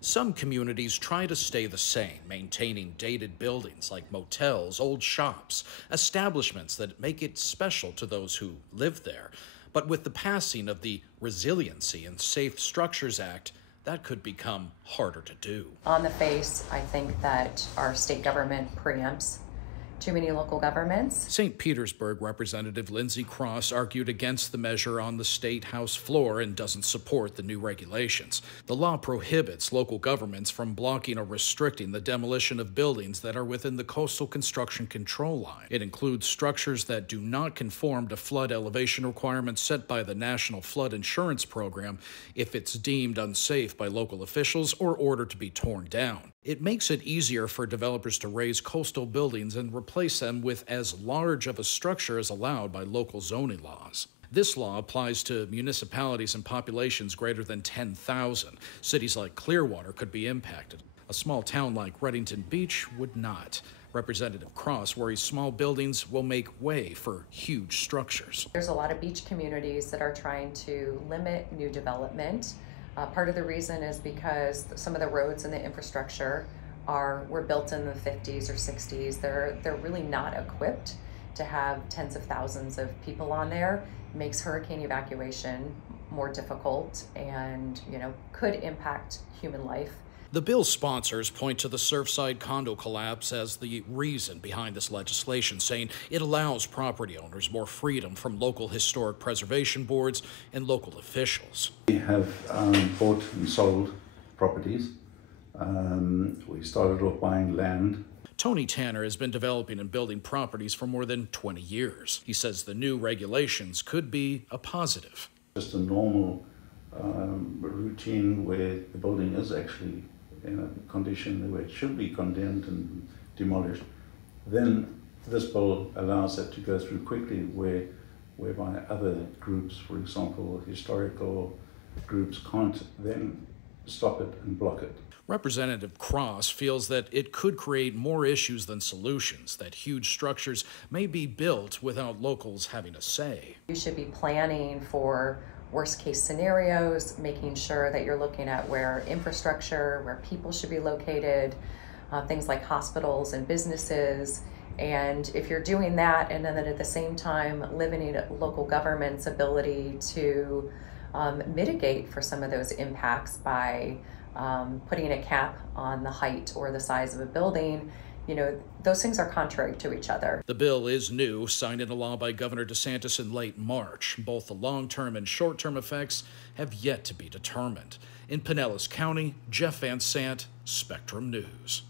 Some communities try to stay the same, maintaining dated buildings like motels, old shops, establishments that make it special to those who live there. But with the passing of the Resiliency and Safe Structures Act, that could become harder to do. On the face, I think that our state government preempts too many local governments. St. Petersburg Representative Lindsay Cross argued against the measure on the state House floor and doesn't support the new regulations. The law prohibits local governments from blocking or restricting the demolition of buildings that are within the coastal construction control line. It includes structures that do not conform to flood elevation requirements set by the National Flood Insurance Program if it's deemed unsafe by local officials or ordered to be torn down. It makes it easier for developers to raise coastal buildings and replace them with as large of a structure as allowed by local zoning laws. This law applies to municipalities and populations greater than 10,000. Cities like Clearwater could be impacted. A small town like Reddington Beach would not. Representative Cross worries small buildings will make way for huge structures. There's a lot of beach communities that are trying to limit new development. Part of the reason is because some of the roads and the infrastructure were built in the 50s or 60s. They're really not equipped to have tens of thousands of people on there. It makes hurricane evacuation more difficult and, could impact human life. The bill's sponsors point to the Surfside condo collapse as the reason behind this legislation, saying it allows property owners more freedom from local historic preservation boards and local officials. We have bought and sold properties. We started off buying land. Tony Tanner has been developing and building properties for more than 20 years. He says the new regulations could be a positive. Just a normal routine where the building is actually in a condition where it should be condemned and demolished. Then this bill allows that to go through quickly, whereby other groups, for example, historical groups, can't then stop it and block it. Representative Cross feels that it could create more issues than solutions, that huge structures may be built without locals having a say. You should be planning for worst case scenarios, making sure that you're looking at where infrastructure, where people should be located, things like hospitals and businesses. And if you're doing that, and then at the same time limiting local government's ability to mitigate for some of those impacts by putting a cap on the height or the size of a building, those things are contrary to each other. The bill is new, signed into law by Governor DeSantis in late March. Both the long-term and short-term effects have yet to be determined. In Pinellas County, Jeff Van Sant, Spectrum News.